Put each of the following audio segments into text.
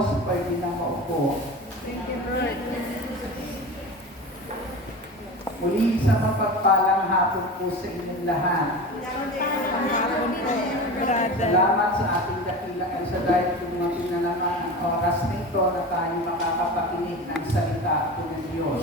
Diyos, pwede na maupo. Thank you, Lord. Muli sa mapagpalang hapon po sa inyong lahat. Salamat sa ating dakilang El Shaddai kung natin na naman ang oras nito na tayo makakapakinig ng salita po ng Diyos.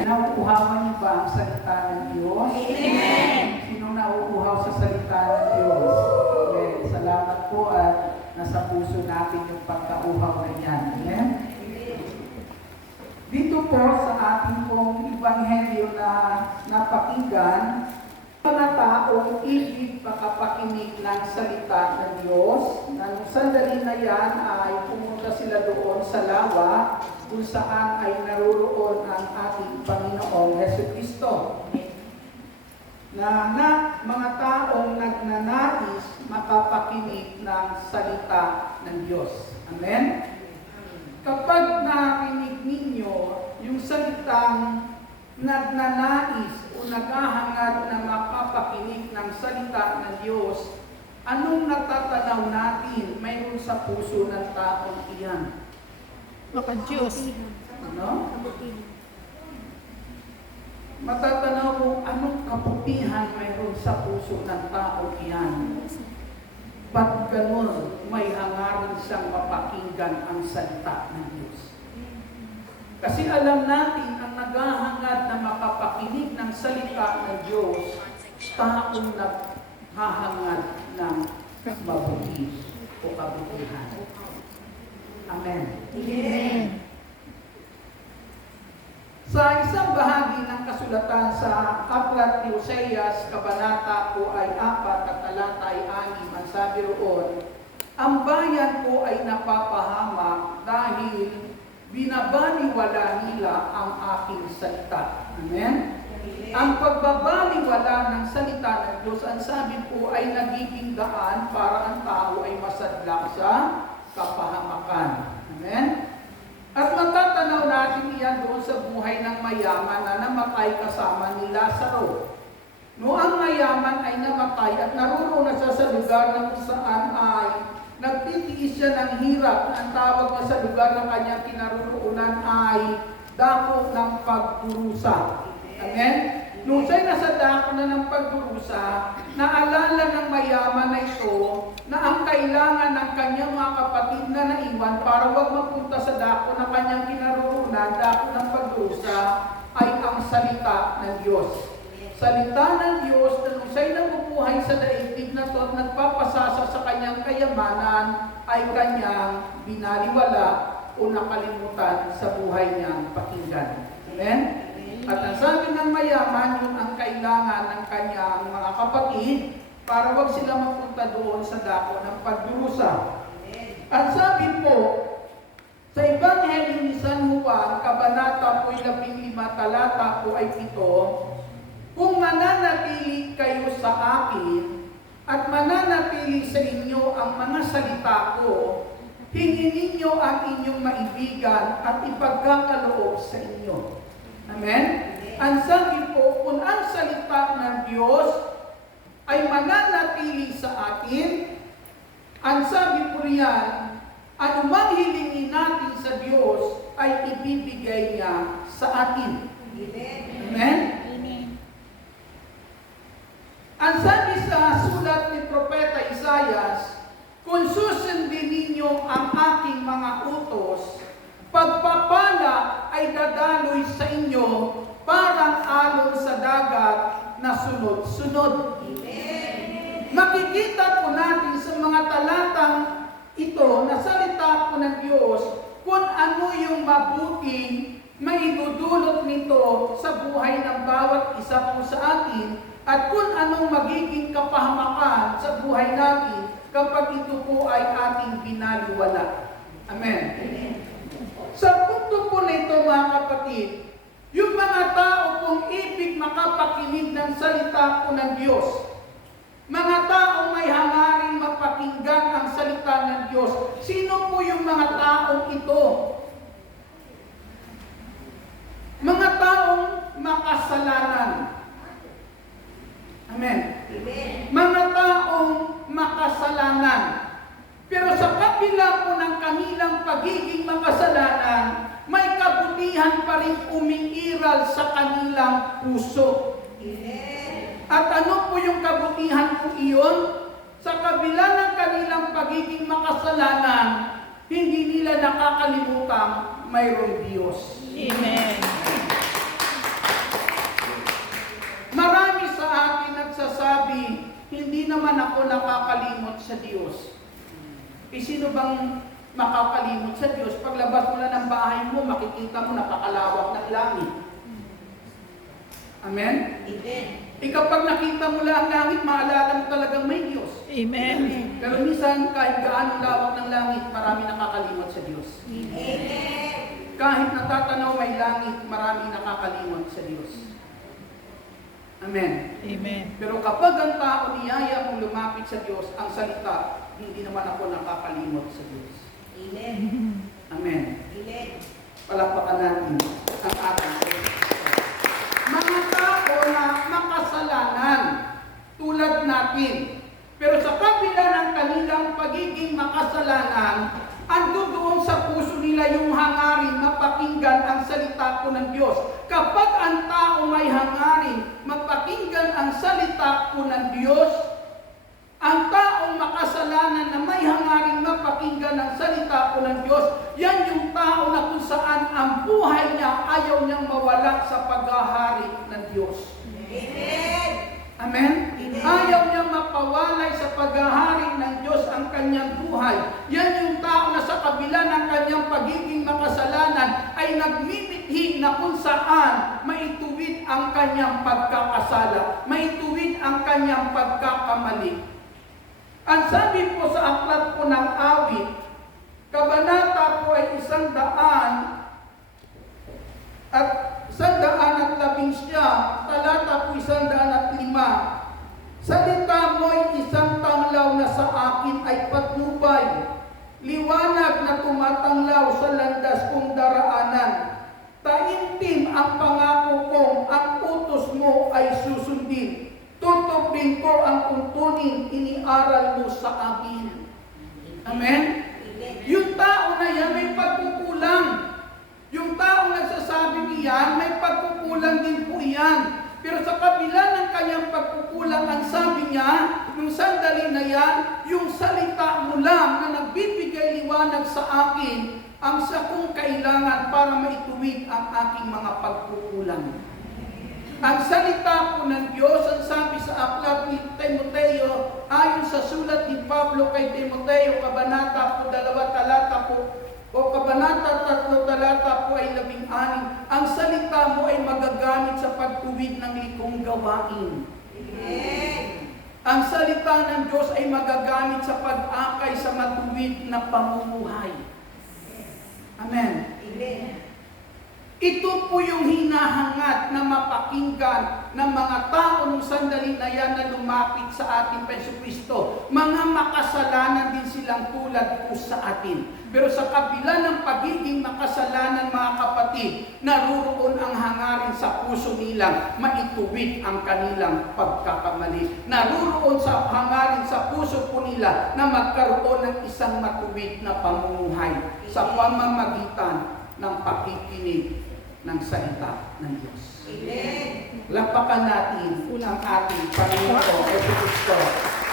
Nauuhawan niyo ba ang salita ng Diyos? Amen! Sino nauuhaw sa salita ng Diyos? Amen. Salamat po at nasa puso natin yung pagkauhaw na yan. Amen? Dito po sa ating pong ebanghelyo na napakinggan, mga taong ibig makapakinig ng salita ng Diyos, na nung sandali na yan ay pumunta sila doon sa lawa kung saan ay naruroon ang ating Panginoong Jesucristo. Na mga taong nagnanais makapakinig ng salita ng Diyos. Amen? Kapag narinig ninyo yung salitang nagnanais o naghahangad na makapakinig ng salita ng Diyos, anong natatanaw natin mayroon sa puso ng taong iyan? Maka-Diyos. Ano? Matatanaw mo anong kabutihan mayroon sa puso ng taong iyan. Ba't ganun may hangarin siyang mapakinggan ang salita ng Diyos? Kasi alam natin ang naghahangad na makapakinig ng salita ng Diyos, taong naghahangad ng mabuti o kabutihan. Amen. Amen. Sa isang bahagi ng kasulatan sa Aklat ni Oseas, kabanata po ay 4 at talata ay 6, ang sabi roon, ang bayan ko ay napapahamak dahil binabaliwala nila ang aking salita. Amen? Ang pagbabaliwala ng salita ng Diyos, ang sabi po ay nagiging daan para ang tao ay masadlak sa kapahamakan. Amen? At matatanaw natin iyan doon sa buhay ng mayaman na namatay kasama ni Lazaro. No, ang mayaman ay namatay at naroon na siya sa lugar na kung saan ay nagtitiis siya ng hirap. Ang tawag na sa lugar na kanyang kinaroroonan ay dako ng pagdurusa. Amen? Nung siya'y nasa dako na ng pagdurusa, naalala ng mayaman na ito na ang kailangan ng kanyang mga kapatid na naiwan para wag mapunta sa dako na kanyang kinaroroonan, dako ng pagdurusa, ay ang salita ng Diyos. Salita ng Diyos na nung siya'y nabubuhay sa daigdig na ito at nagpapasasa sa kanyang kayamanan, ay kanyang binaliwala o nakalimutan sa buhay niyang pakinggan. Amen? At ang sabi ng mayaman, yun ang kailangan ng kanyang mga kapatid para wag sila mapunta doon sa dako ng pagdurusa. Ang sabi po, sa Ebanghelyo ni San Juan, kabanata po 15, talata po ay 7, kung mananatili kayo sa akin at mananatili sa inyo ang mga salita ko, hingin ninyo ang inyong maibigan at ipagkakaloob sa inyo. Amen? Ang sabi po, kung ang salita ng Diyos ay mananatili sa atin, ang sabi po riyan, anumang hilingin natin sa Diyos ay ibibigay niya sa atin. Amen? Ang sabi sa sulat ni Propeta Isaias, kung susundin ninyo ang aking mga utos, pagpapala ay dadaloy sa inyo parang alon sa dagat na sunod-sunod. Makikita po natin sa mga talatang ito na salita po ng Diyos kung ano yung mabuting maidudulot nito sa buhay ng bawat isa po sa atin at kung anong magiging kapahamakan sa buhay natin kapag ito po ay ating binaliwala. Amen. Sa punto po nito mga kapatid, yung mga tao pong ibig makapakinig ng salita po ng Diyos, mga taong may hangaring mapakinggan ang salita ng Diyos, sino po yung mga taong ito? Mga taong makasalanan. Amen. Mga taong makasalanan. Pero sa kabila po ng kanilang pagiging pa rin umiiral sa kanilang puso. At ano po yung kabutihan po iyon? Sa kabila ng kanilang pagiging makasalanan, hindi nila nakakalimutan mayroong Diyos. Amen. Marami sa atin nagsasabi, hindi naman ako nakakalimot sa Diyos. Sino bang makakalimot sa Diyos? Paglabas mo na ng bahay mo, makikita mo napakalawak ng langit. Amen? Kapag nakita mo lang ang langit, maalala mo talagang may Diyos. Amen. Pero minsan, kahit gaano lawak ng langit, marami nakakalimot sa Diyos. Kahit natatanaw may langit, marami nakakalimot sa Diyos. Amen. Amen. Pero kapag ang tao niyaya kung lumapit sa Diyos, ang salita, hindi naman ako nakakalimot sa Diyos. Amen. Palakpakan natin ang ating Diyos. Mga tao na makasalanan tulad natin, pero sa kabila ng kanilang pagiging makasalanan, ando doon sa puso nila yung hangarin mapakinggan ang salita ko ng Diyos. Kapag ang tao may hangarin mapakinggan ang salita ko ng Diyos, ang taong makasalanan na may hangaring mapakinggan ang salita ko ng Diyos, yan yung tao na kung saan ang buhay niya ayaw niyang mawala sa paghahari ng Diyos. Amen? Ayaw niyang mapawalay sa paghahari ng Diyos ang kanyang buhay. Yan yung tao na sa kabila ng kanyang pagiging makasalanan ay nagmimithi na kung saan maituwid ang kanyang pagkakasala, maituwid ang kanyang pagkakamali. Ang sabi po sa aklat po ng awit, kabanata po ay 100 at 119, talata po 105. Salita mo'y isang tanglaw na sa akin ay patnubay, liwanag na tumatanglaw sa landas kong daraanan. Taimtim ang pangako kong, ang utos mo ay susundin. Tutupin ko ang tuntunin, iniaral mo sa akin. Amen? Yung tao na yan may pagkukulang. Yung tao nagsasabi niyan, may pagkukulang din po iyan. Pero sa kabila ng kanyang pagkukulang, ang sabi niya, nung sandali na yan, yung salita mo lang na nagbibigay liwanag sa akin, ang sa kong kailangan para maituwid ang aking mga pagkukulang. Ang salita po ng Diyos, ang sabi sa aklat ni Timoteo, ayon sa sulat ni Pablo kay Timoteo, kabanata po 2, talata po, o kabanata 3, talata po ay 16, ang salita mo ay magagamit sa pagtuwid ng likong gawain. Ang salita ng Diyos ay magagamit sa pag-akay sa matuwid na pamumuhay. Amen. Ito po yung hinahangad na mapakinggan ng mga tao nung sandali na yan na lumapit sa ating Jesucristo. Mga makasalanan din silang tulad po sa atin. Pero sa kabila ng pagiging makasalanan, mga kapatid, naruroon ang hangarin sa puso nila, maituwid ang kanilang pagkakamali. Naruroon sa hangarin sa puso po nila na magkaroon ng isang matuwid na pamumuhay sa pamamagitan ng pakikinig ng salita ng Diyos. Lapakan natin ang ating Panginoon Jesucristo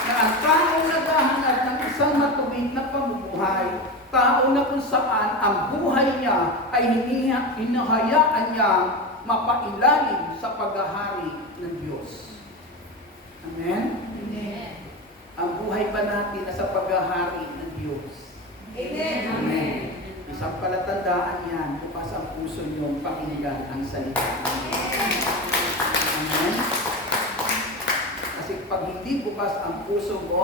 na ang taong naghahanap ng isang matuwid na pamumuhay, tao na kung saan ang buhay niya ay hinahayaan niya mapailalim sa paghahari ng Diyos. Amen? Amen. Ang buhay ba natin na sa paghahari ng Diyos? Amen. Amen. Isang palatandaan yan, bukas ang puso niyong pakinggan ang salita ng Diyos. Amen? Kasi pag hindi bukas ang puso mo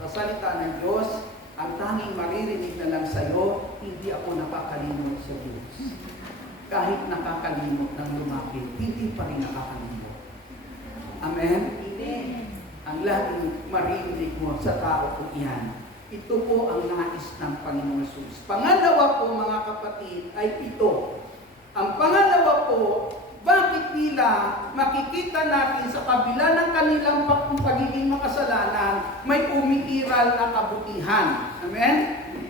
sa salita ng Diyos, ang tanging maririnig na lang sa'yo, hindi ako nakakalimot sa Diyos. Kahit nakakalimot ng lumapit, hindi pa rin nakakalimot. Amen? Amen. Ang laging maririnig mo sa tao ko iyan. Ito po ang nais ng Panginoong Jesus. Pangalawa po, mga kapatid, ay ito. Ang pangalawa po, bakit nila makikita natin sa kabila ng kanilang pagiging makasalanan, may umiiral na kabutihan. Amen?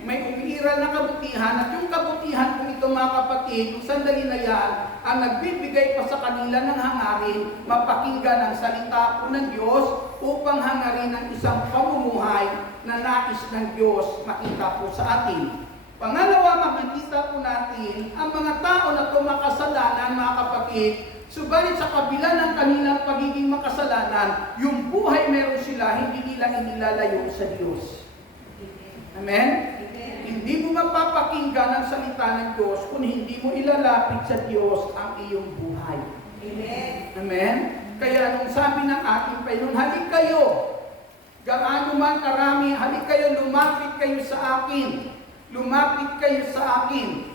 May umiiral na kabutihan at yung kabutihan kung ito mga kapatid, yung sandali na yan, ang nagbibigay pa sa kanila ng hangarin, mapakinggan ang salita po ng Diyos upang hangarin ang isang pamumuhay na nais ng Diyos makita po sa atin. Pangalawa, makikita po natin ang mga tao na tumakasalanan, mga kapatid, subalit sa kabila ng kanilang pagiging makasalanan, yung buhay meron sila, hindi nila inilalayo sa Diyos. Amen? Hindi mo mapapakinggan ang salita ng Diyos kung hindi mo ilalapit sa Diyos ang iyong buhay. Amen. Amen? Kaya nung sabi ng ating Panginoon, halik kayo, gaano man karami, halik kayo, lumapit kayo sa akin. Lumapit kayo sa akin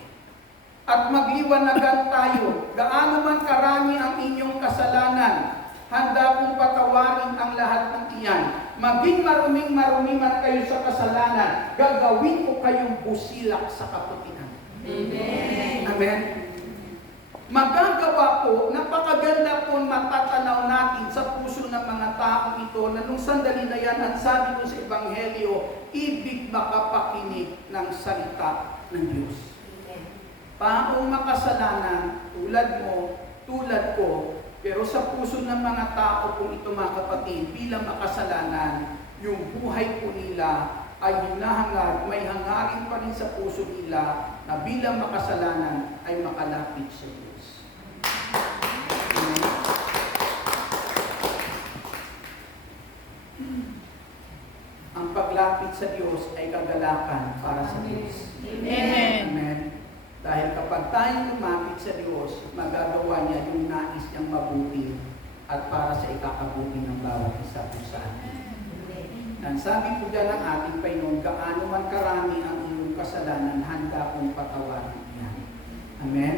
at magliwanagan tayo. Gaano man karami ang inyong kasalanan, handa kong patawarin ang lahat ng iyan. Maging maruming-marumi man kayo sa kasalanan, gagawin ko kayong busilak sa kaputihan. Amen. Amen? Magagawa po, napakaganda po matatanaw natin sa puso ng mga tao ito na nung sandali na yan, ang sabi ko sa Ebanghelyo, ibig makapakinig ng salita ng Diyos. Taong makasalanan, tulad mo, tulad ko, pero sa puso ng mga tao kung ito mga kapatid, bilang makasalanan, yung buhay po nila ay hinahangad, may hangarin pa rin sa puso nila na bilang makasalanan ay makalapit sa Diyos. Ang paglapit sa Diyos ay kagalakan para sa Diyos. Amen. Amen. Dahil kapag tayo lumapit sa Diyos, magagawa niya yung nais niyang mabuti at para sa ikakabuti ng bawat isa po sa atin. Ang sabi po dyan ng ating Panginoon, gaano man karami ang iyong kasalanan, handa kong patawarin yan. Amen?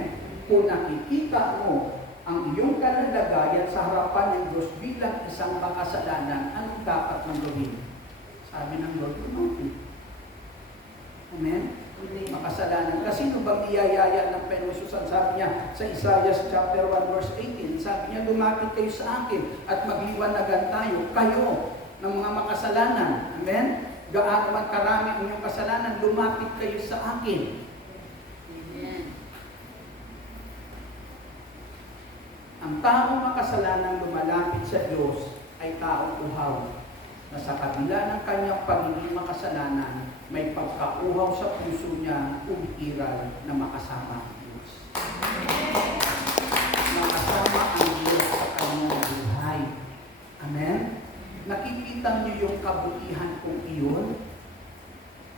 Kung nakikita mo ang iyong kalagayan sa harapan ng Diyos bilang isang makasalanan, anong dapat mong gawin? Sabi ng Lord, lumapit. Amen? Makasalanan. Kasi nung bang iyayaya ng Panginoon, sabi niya sa Isaiah chapter 1 verse 18, sabi niya, lumapit kayo sa akin at magliwanagan tayo, kayo ng mga makasalanan. Amen? Gaano man karami ang inyong kasalanan, lumapit kayo sa akin. Amen. Ang taong makasalanan lumalapit sa Diyos ay taong uhaw na sa kabila ng kanyang pagiging makasalanan, may pagkauhaw sa puso niya, umiiral na makasama ang Diyos. Makasama ang Diyos sa kanyang buhay. Amen? Nakikita niyo yung kabutihan kong iyon?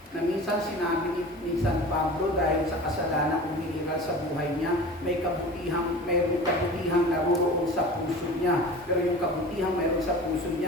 Na minsan sinabi ni San Pablo dahil sa kasalanan umiiral sa buhay niya, mayroong kabutihang naroroon sa puso niya. Pero yung kabutihang mayroon sa puso niya,